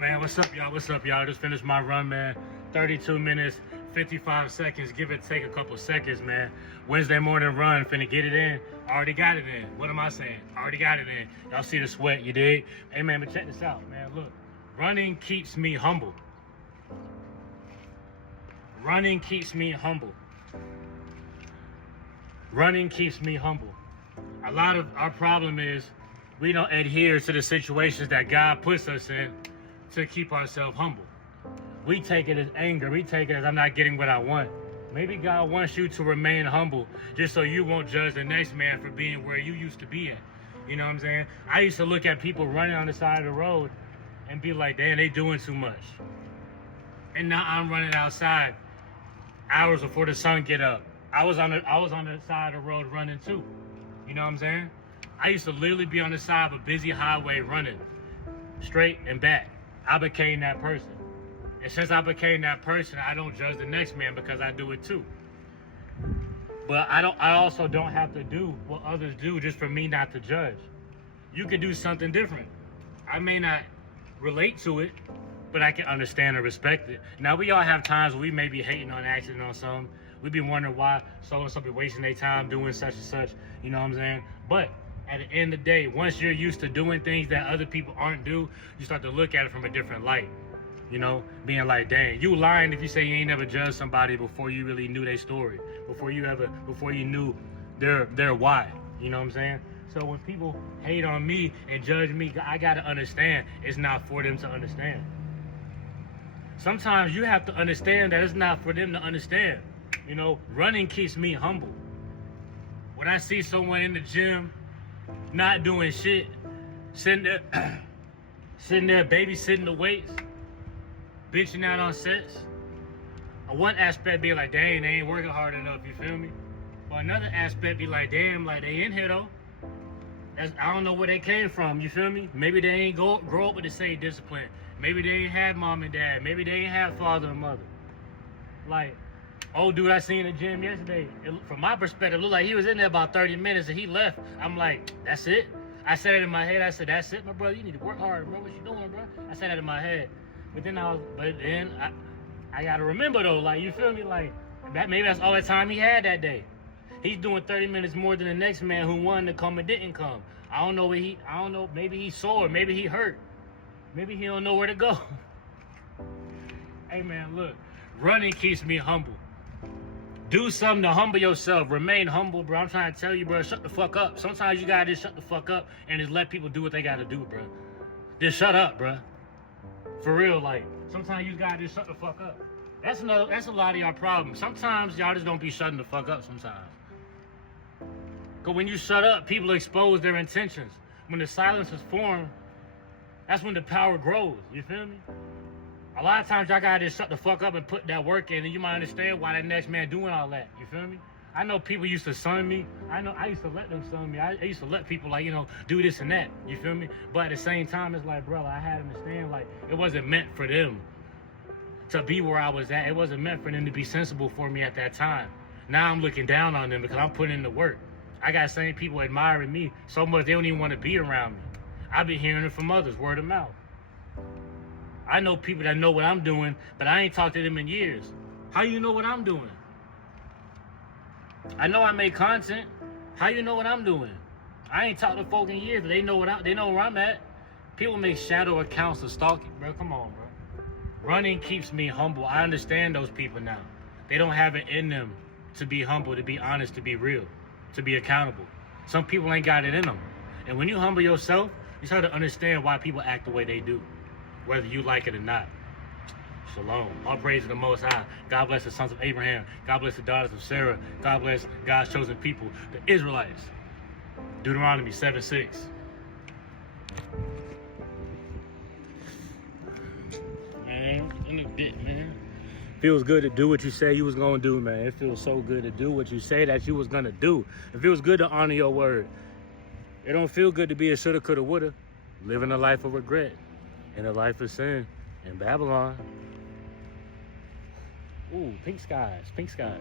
Man, what's up, y'all? What's up, y'all? Just finished my run, man. 32 minutes, 55 seconds, give it take a couple seconds, man. Wednesday morning run, finna get it in. Already got it in. What am I saying? Already got it in. Y'all see the sweat, you dig? Hey, man, but check this out, man. Look, running keeps me humble. Running keeps me humble. Running keeps me humble. A lot of our problem is we don't adhere to the situations that God puts us in to keep ourselves humble. We take it as anger. We take it as I'm not getting what I want. Maybe God wants you to remain humble just so you won't judge the next man for being where you used to be at. You know what I'm saying? I used to look at people running on the side of the road and be like, damn, they doing too much. And now I'm running outside hours before the sun get up. I was on the side of the road running too. You know what I'm saying? I used to literally be on the side of a busy highway running straight and back. I became that person. And since I became that person, I don't judge the next man because I do it too. But I also don't have to do what others do just for me not to judge. You could do something different. I may not relate to it, but I can understand and respect it. Now, we all have times where we may be hating on accident on something. We be wondering why so-and-so be wasting their time doing such and such. You know what I'm saying? But at the end of the day, once you're used to doing things that other people aren't do, you start to look at it from a different light. You know, being like, dang, you lying if you say you ain't never judged somebody before you really knew their story, before you knew their why. You know what I'm saying? So when people hate on me and judge me, I gotta understand it's not for them to understand. Sometimes you have to understand that it's not for them to understand. You know, running keeps me humble. When I see someone in the gym not doing shit, sitting there babysitting the weights, bitching out on sets, one aspect be like, dang, they ain't working hard enough, you feel me? But another aspect be like, damn, like they in here though. I don't know where they came from, you feel me? Maybe they ain't grow up with the same discipline. Maybe they ain't had mom and dad. Maybe they ain't had father and mother. Like, old dude I seen in the gym yesterday, from my perspective, it looked like he was in there about 30 minutes and he left. I'm like, that's it? I said it in my head. I said, that's it, my brother? You need to work hard, bro. What you doing, bro? I said that in my head. But then I got to remember, though, like, you feel me? Like, maybe that's all the time he had that day. He's doing 30 minutes more than the next man who wanted to come and didn't come. I don't know, maybe he's sore. Maybe he hurt. Maybe he don't know where to go. Hey, man, look. Running keeps me humble. Do something to humble yourself. Remain humble, bro. I'm trying to tell you, bro, shut the fuck up. Sometimes you gotta just shut the fuck up and just let people do what they gotta do, bro. Just shut up, bro. For real, like, sometimes you gotta just shut the fuck up. That's a lot of y'all problems. Sometimes y'all just don't be shutting the fuck up sometimes. Because when you shut up, people expose their intentions. When the silence is formed, that's when the power grows. You feel me? A lot of times y'all gotta just shut the fuck up and put that work in, and you might understand why that next man doing all that. You feel me? I know people used to sun me. I know I used to let them sun me. I used to let people, like, you know, do this and that. You feel me? But at the same time, it's like, brother, I had to understand, like, it wasn't meant for them to be where I was at. It wasn't meant for them to be sensible for me at that time. Now I'm looking down on them because I'm putting in the work. I got same people admiring me so much they don't even want to be around me. I be hearing it from others, word of mouth. I know people that know what I'm doing, but I ain't talked to them in years. How you know what I'm doing? I know I make content. How you know what I'm doing? I ain't talked to folk in years, but they know where I'm at. People make shadow accounts of stalking, bro. Come on, bro. Running keeps me humble. I understand those people now. They don't have it in them to be humble, to be honest, to be real, to be accountable. Some people ain't got it in them. And when you humble yourself, you start to understand why people act the way they do, whether you like it or not. Shalom. All praise to the Most High. God bless the sons of Abraham. God bless the daughters of Sarah. God bless God's chosen people, the Israelites. Deuteronomy 7:6. Man, in the bit, man. Feels good to do what you say you was gonna do, man. It feels so good to do what you say that you was gonna do. It feels good to honor your word. It don't feel good to be a shoulda, coulda, woulda, living a life of regret and a life of sin in Babylon. Ooh, pink skies, pink skies.